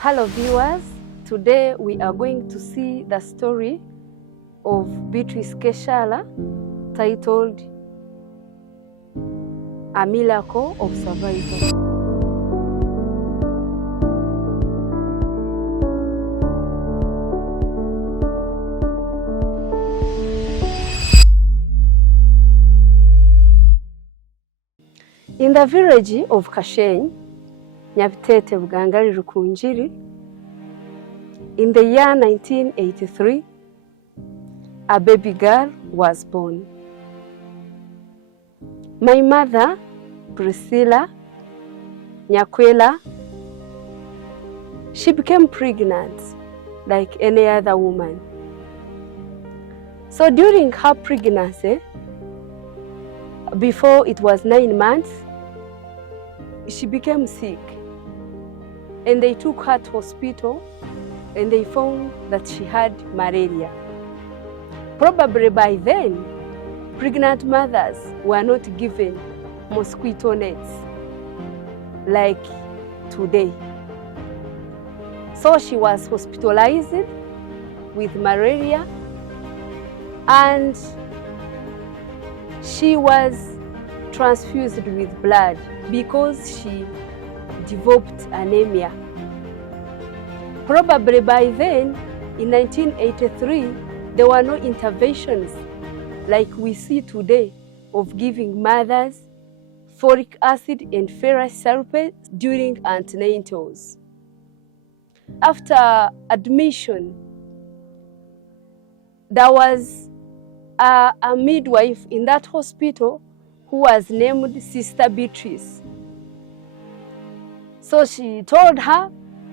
Hello viewers, today we are going to see the story of Beatrice Keshara titled A Miracle of Survival. In the village of Kashenyi, Nyabitete Bwangari Rukunjiri, in the year 1983, a baby girl was born. My mother, Priscilla Nyakwela, she became pregnant like any other woman. So during her pregnancy, before it was 9 months, she became sick. And they took her to hospital and they found that she had malaria. Probably by then, pregnant mothers were not given mosquito nets like today. So she was hospitalized with malaria and she was transfused with blood because she developed anemia. Probably by then, in 1983, there were no interventions like we see today of giving mothers folic acid and ferrous sulfate during antenatals. After admission, there was a midwife in that hospital who was named Sister Beatrice. So she told her,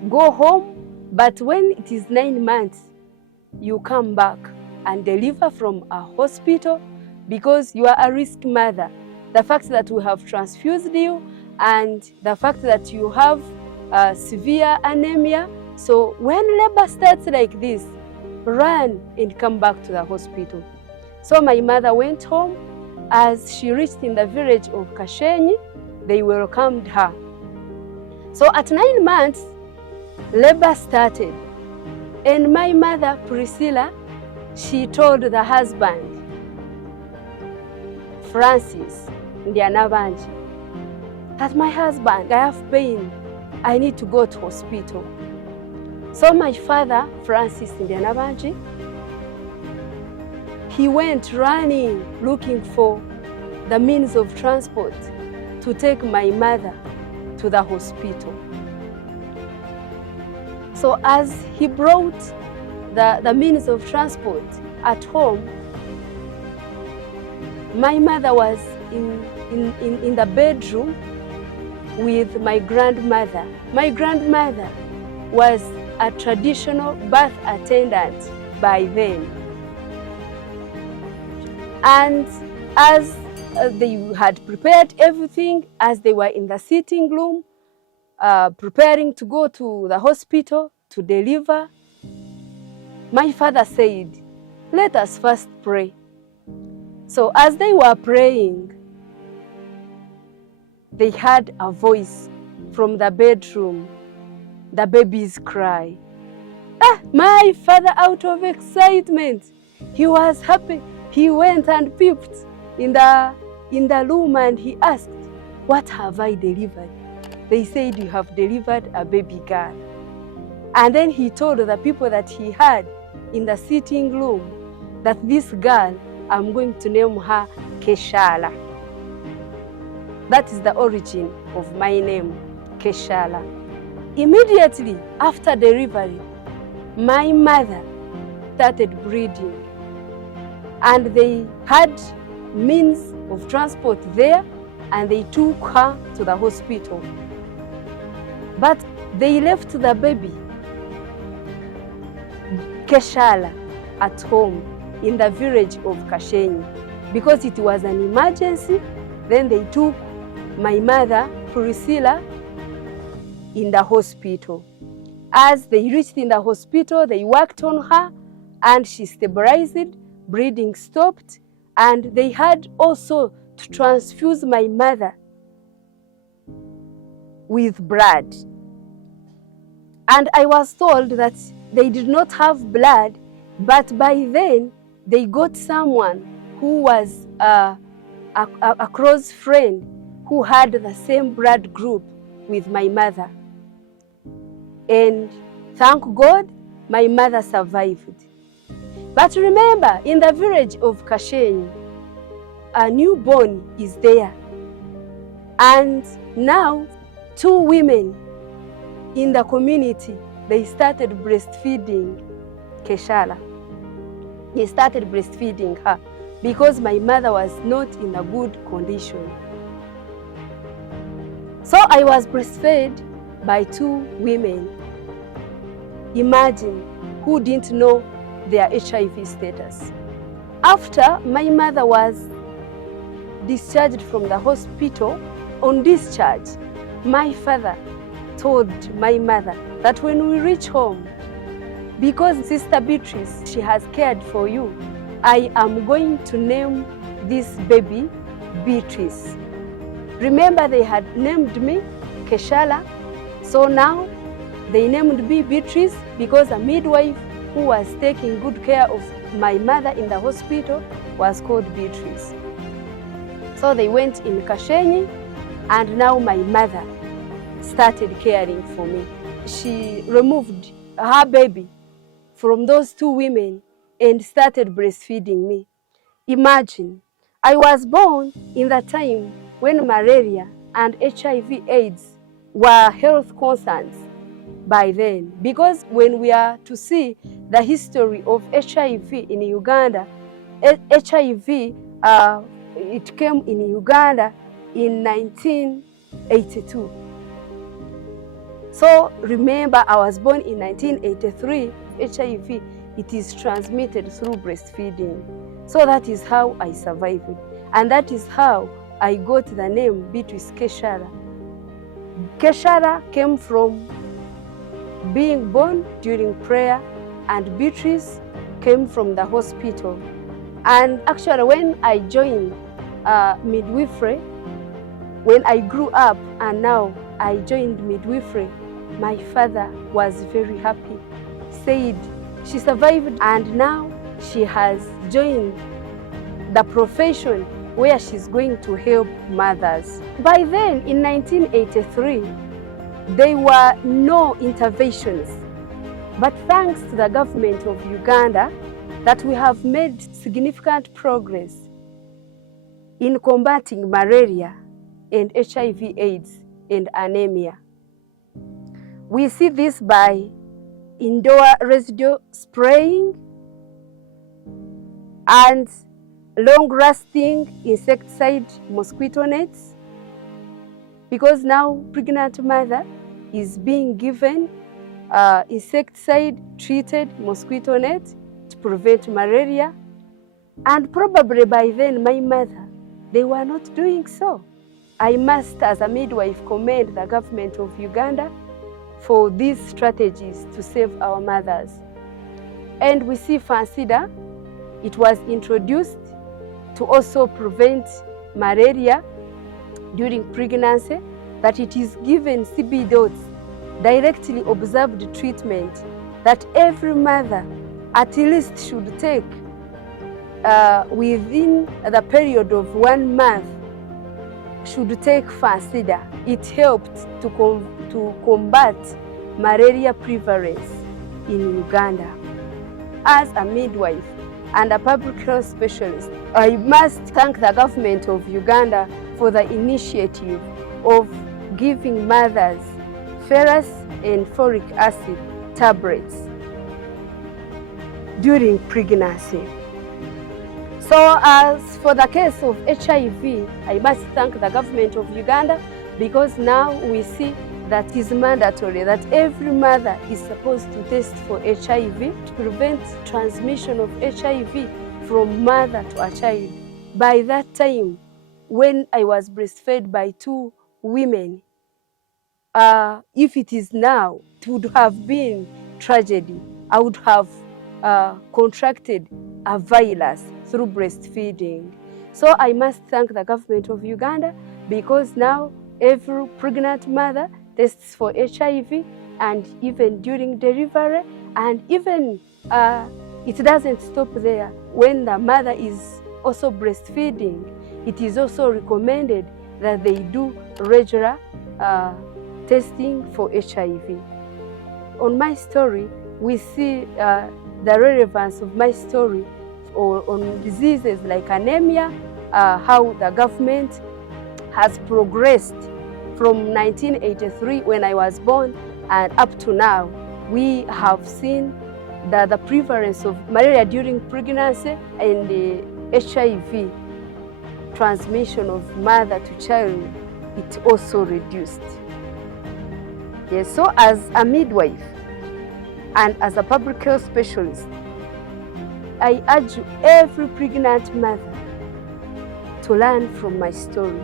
go home, but when it is 9 months, you come back and deliver from a hospital because you are a risk mother. The fact that we have transfused you and the fact that you have severe anemia. So when labor starts like this, run and come back to the hospital. So my mother went home. As she reached in the village of Kashenyi, they welcomed her. So at 9 months, labor started. And my mother, Priscilla, she told the husband, Francis Ndianabanji, that my husband, I have pain, I need to go to hospital. So my father, Francis Ndianabanji, he went running, looking for the means of transport to take my mother to the hospital. So as he brought the means of transport at home, my mother was in the bedroom with my grandmother. My grandmother was a traditional birth attendant by then. And as they had prepared everything, as they were in the sitting room, preparing to go to the hospital to deliver, my father said, let us first pray. So as they were praying, they heard a voice from the bedroom, the baby's cry. My father, out of excitement, he was happy. He went and peeped in the room and he asked, what have I delivered? They said, you have delivered a baby girl. And then he told the people that he had in the sitting room that this girl, I'm going to name her Keshara. That is the origin of my name, Keshara. Immediately after delivery, my mother started bleeding. And they had means of transport there and they took her to the hospital. But they left the baby, Keshara, at home in the village of Kashenyi because it was an emergency. Then they took my mother, Priscilla, in the hospital. As they reached in the hospital, they worked on her and she stabilized, bleeding stopped, and they had also to transfuse my mother with blood. And I was told that they did not have blood, but by then they got someone who was a close friend who had the same blood group with my mother. And thank God, my mother survived. But remember, in the village of Kashenyi, a newborn is there. And now, 2 women in the community, they started breastfeeding Keshara. They started breastfeeding her because my mother was not in a good condition. So I was breastfed by 2 women. Imagine who didn't know their HIV status. After my mother was discharged from the hospital, on discharge, my father told my mother that when we reach home, because Sister Beatrice, she has cared for you, I am going to name this baby Beatrice. Remember, they had named me Keshara, so now they named me Beatrice because a midwife who was taking good care of my mother in the hospital was called Beatrice. So they went in Kashenyi, and now my mother started caring for me. She removed her baby from those 2 women and started breastfeeding me. Imagine, I was born in the time when malaria and HIV/AIDS were health concerns by then. Because when we are to see the history of HIV in Uganda, HIV, it came in Uganda in 1982. So remember, I was born in 1983. HIV, it is transmitted through breastfeeding. So that is how I survived. And that is how I got the name Beatrice Keshara. Keshara came from being born during prayer, and Beatrice came from the hospital. And actually, when I joined midwifery, when I grew up and now I joined midwifery, my father was very happy. Said she survived and now she has joined the profession where she's going to help mothers. By then, in 1983, there were no interventions. But thanks to the government of Uganda, that we have made significant progress in combating malaria and HIV/AIDS and anemia. We see this by indoor residue spraying and long-lasting insecticide mosquito nets, because now pregnant mother is being given insecticide-treated mosquito net to prevent malaria. And probably by then, my mother, they were not doing so. I must, as a midwife, commend the government of Uganda for these strategies to save our mothers. And we see Fansida, it was introduced to also prevent malaria during pregnancy, that it is given CB dots, directly observed treatment, that every mother at least should take within the period of 1 month, should take Fansida. It helped to combat malaria prevalence in Uganda. As a midwife and a public health specialist, I must thank the government of Uganda for the initiative of giving mothers ferrous and folic acid tablets during pregnancy. So as for the case of HIV, I must thank the government of Uganda, because now we see that it is mandatory that every mother is supposed to test for HIV to prevent transmission of HIV from mother to a child. By that time, when I was breastfed by 2 women, if it is now, it would have been tragedy. I would have contracted a virus through breastfeeding. So I must thank the government of Uganda, because now every pregnant mother tests for HIV and even during delivery, and even it doesn't stop there. When the mother is also breastfeeding, it is also recommended that they do regular testing for HIV. On my story, we see the relevance of my story on diseases like anemia, how the government has progressed from 1983 when I was born and up to now. We have seen the prevalence of malaria during pregnancy and the HIV transmission of mother to child, it also reduced. Yes, so as a midwife and as a public health specialist, I urge every pregnant mother to learn from my story.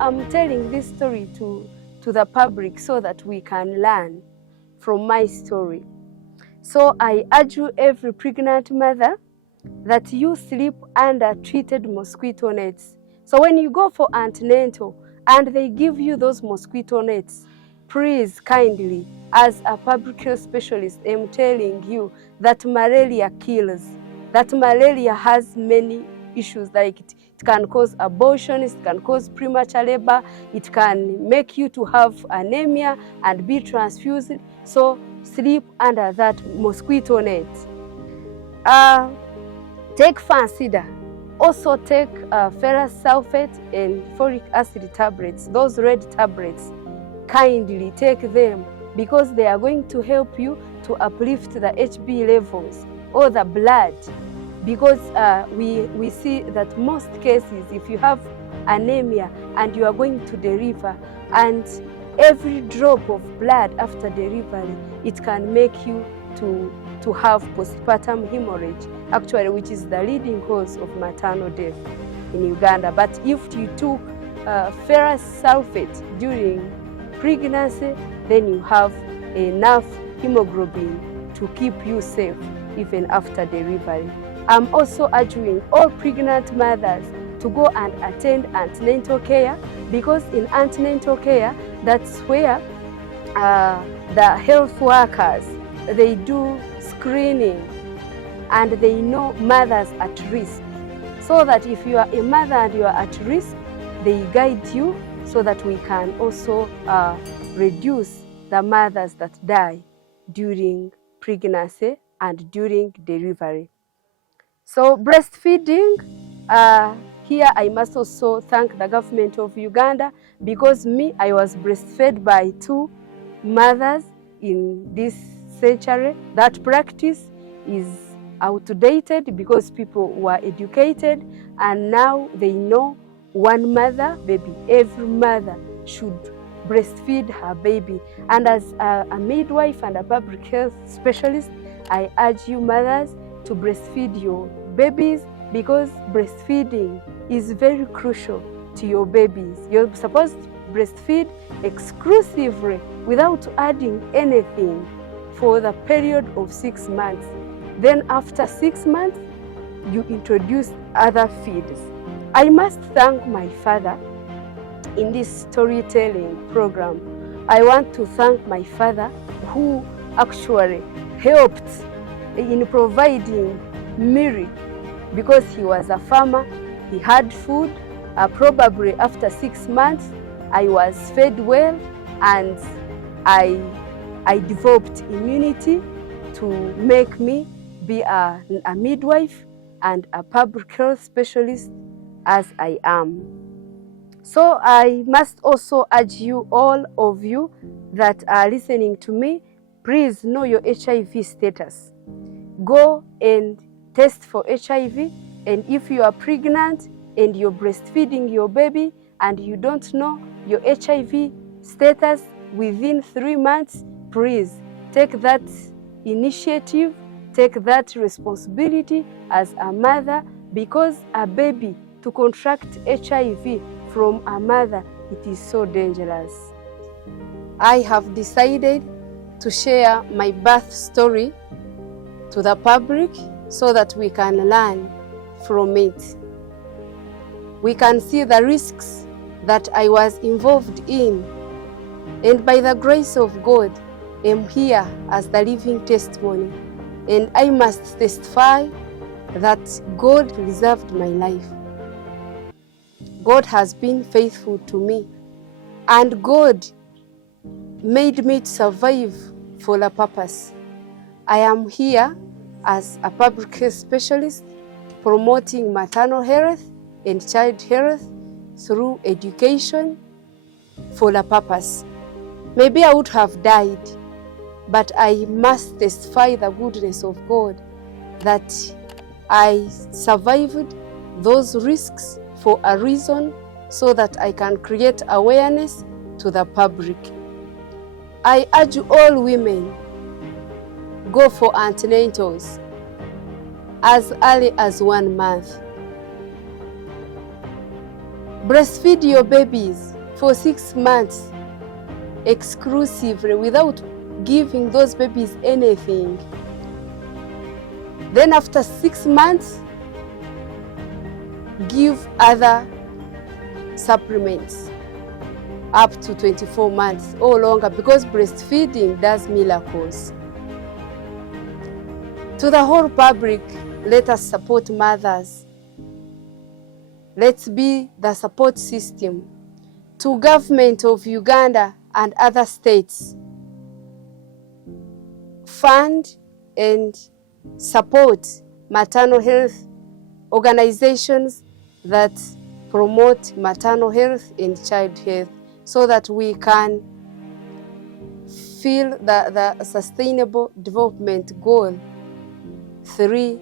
I'm telling this story to the public so that we can learn from my story. So I urge you, every pregnant mother, that you sleep under treated mosquito nets. So when you go for antenatal and they give you those mosquito nets, please kindly, as a public health specialist, I'm telling you that malaria kills. That malaria has many issues, like it can cause abortion, it can cause premature labor, it can make you to have anemia and be transfused. So sleep under that mosquito net. Take Fancida. Also take ferrous sulfate and folic acid tablets, those red tablets. Kindly take them because they are going to help you to uplift the HB levels or the blood. Because we see that most cases, if you have anemia and you are going to deliver, and every drop of blood after delivery, it can make you to have postpartum hemorrhage, actually, which is the leading cause of maternal death in Uganda. But if you took ferrous sulfate during pregnancy, then you have enough hemoglobin to keep you safe even after delivery. I'm also urging all pregnant mothers to go and attend antenatal care, because in antenatal care, that's where the health workers, they do screening and they know mothers at risk. So that if you are a mother and you are at risk, they guide you so that we can also reduce the mothers that die during pregnancy and during delivery. So breastfeeding, here I must also thank the government of Uganda, because I was breastfed by 2 mothers in this century. That practice is outdated because people were educated and now they know one mother, baby, every mother should breastfeed her baby. And as a midwife and a public health specialist, I urge you mothers to breastfeed your babies, because breastfeeding is very crucial to your babies. You're supposed to breastfeed exclusively without adding anything for the period of 6 months. Then after 6 months, you introduce other feeds. I must thank my father in this storytelling program. I want to thank my father, who actually helped in providing milk, because he was a farmer, he had food. Probably after 6 months, I was fed well, and I developed immunity to make me be a midwife and a public health specialist as I am. So I must also urge you, all of you that are listening to me, please know your HIV status. Go and test for HIV, and if you are pregnant and you're breastfeeding your baby and you don't know your HIV status within 3 months, please take that initiative, take that responsibility as a mother, because a baby to contract HIV from a mother, it is so dangerous. I have decided to share my birth story to the public so that we can learn from it. We can see the risks that I was involved in, and by the grace of God, am here as the living testimony, and I must testify that God preserved my life. God has been faithful to me, and God made me to survive for a purpose. I am here as a public health specialist, promoting maternal health and child health through education for a purpose. Maybe I would have died, but I must testify the goodness of God that I survived those risks for a reason, so that I can create awareness to the public. I urge all women, go for antenatals as early as 1 month. Breastfeed your babies for 6 months exclusively without giving those babies anything. Then after 6 months, give other supplements up to 24 months or longer, because breastfeeding does miracles. To the whole public, let us support mothers. Let's be the support system. To government of Uganda and other states, fund and support maternal health organizations that promote maternal health and child health, so that we can feel the Sustainable Development Goal 3